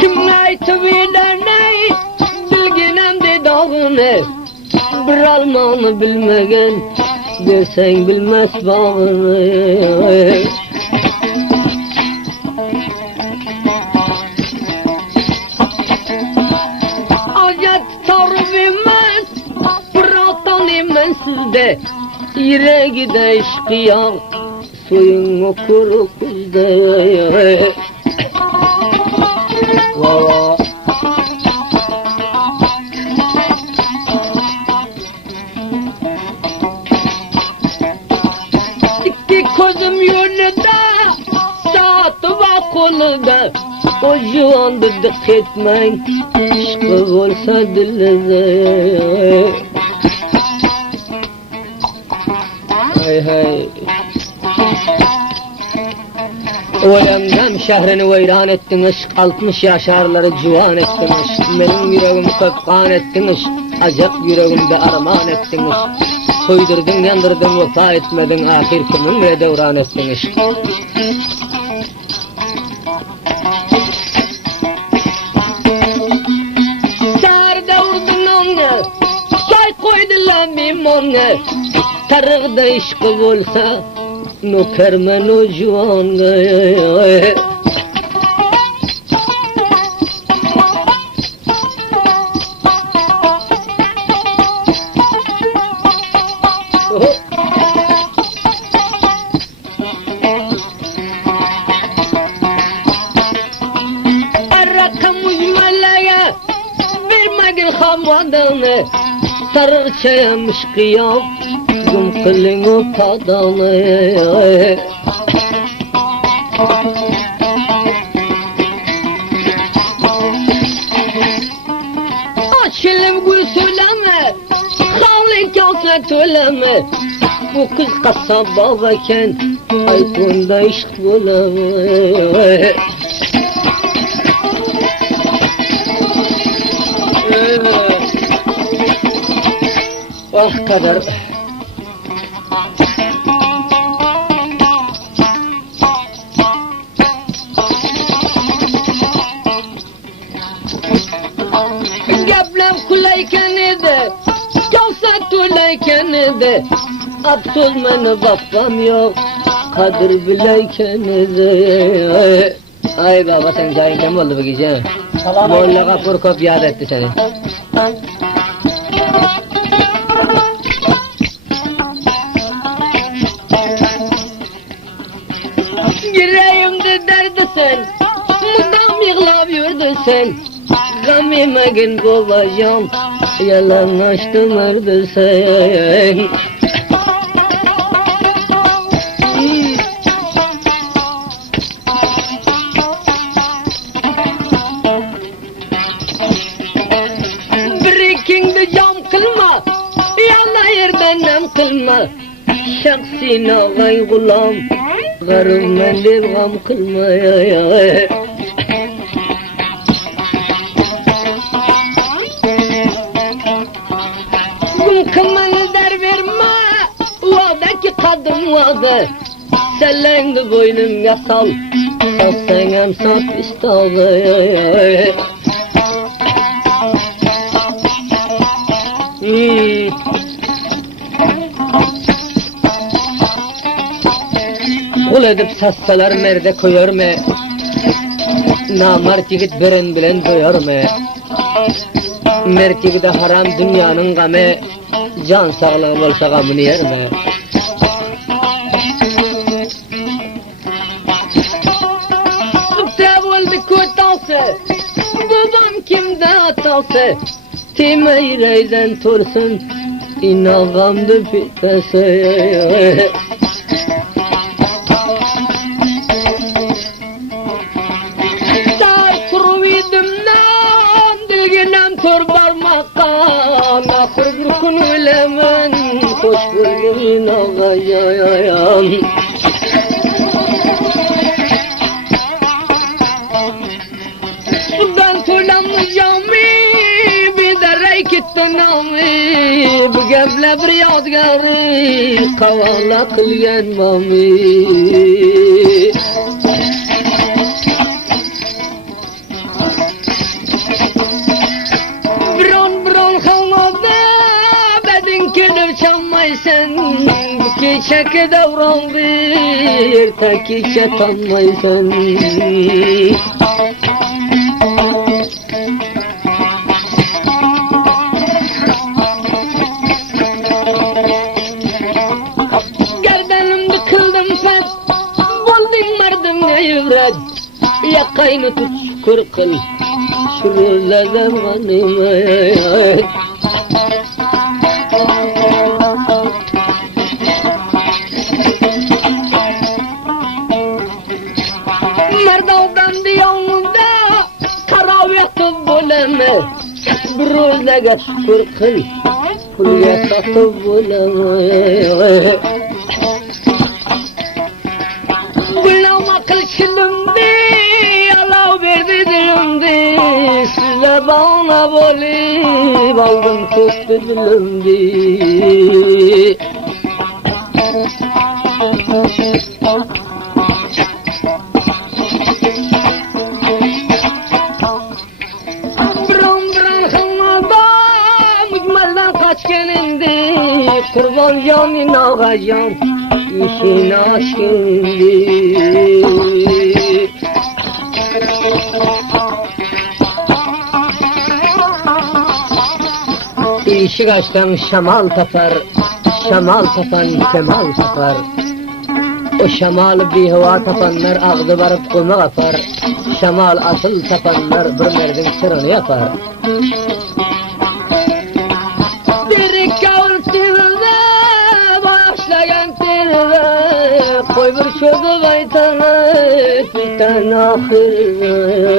Kim aytıp ilerley bilginemde dağını, bir almanı bilmegen desen bilmez bağını. Ayet tarif emez, bıraktan emez sizde, yüreği de işkiyan, suyun okur kuzde. Valla İki gözüm yönünde, saati var kolunda, o juan dik etmeyin, aşkı olsa dilinde. Hay hay. Oyandan şehrini veyran ettiniz, 60 yaşarları civan ettiniz. Benim yüreğimi köpkan ettiniz, acak yüreğimde armağan ettiniz. Soydurdun, yandırdın, vefa etmedin, ahir kiminle devran ettiniz. Serde vurdun onu, say koydular mimonu. Tarıkda işkı olsa, nökermen o juvanı. Arrakam mücmelleye vermegin hamadını, sarırçayamış kıyam, güm kılın o padanı. Aşılım gül söyleme, havli kâse söyleme. Bu kız kasaba vaken, aykunda işk bulame. Ah kadar. Geplem kulayken edi, kavsa tulayken edi. Abdul meni babam yok, kadir bileyken edi. Ay baba sen cahil kim oldu bu gece? Molla kapur kop yad etti seni. Yüreğimde derdi sen, mudam yığlap yurdu sen. Gam yemegin kovacağım, yalanlaştım ardı sen. Bir ikindi cam kılma, yana yerden nem kılma. Şahsine ağay gulam, garım men deb gam kılma. Kımını der verme, vada ki kadın vada. Sellendi boynumga sal, satsan hem sat istadı. Kul edip satsalar merde koyar mı? Namart yigit birin bilen doyar mı? Mert yigide haram dünyanın gamı, can sağlığı olsa gamını yer mi? Ukta oldu kutası, dedem kimde atası. Time yüreğden tursun, inağamdı bitmesi. Say kuruvidimden, dilginem tur barmaktan. Ahır bir gün ölemen, hoş bölgemin ağayayan. Sudan söylenmeyeceğim, bir de reykittin ami. Bu gevle bir yadgarı, kavala kılgen mami. çeki davrandır, ta ki çatanmaysan. Gerdanımda kıldım sen, buldun mardım ne yıvrat. Yakayını tut şükür kıl, şürürle zamanıma. Merdavdan diyonda taraviyatı buleme, bir özlege şükür kıl, kulya satı buleme. Gülama kılçılımdı, Allah verdi dilimdi, size bana bolip aldım köstü dilimdi. Kurban canın ağacan, işin aşkındı. İşi kaçtan şamal tapar, şamal tapan kemal tapar. O şamalı bir hava tapanlar ağzı varıp kuma kapar. Şamal asıl tapanlar bir merdin sırrını yapar. Koy bir çocuğu baytana, bir tane ahir.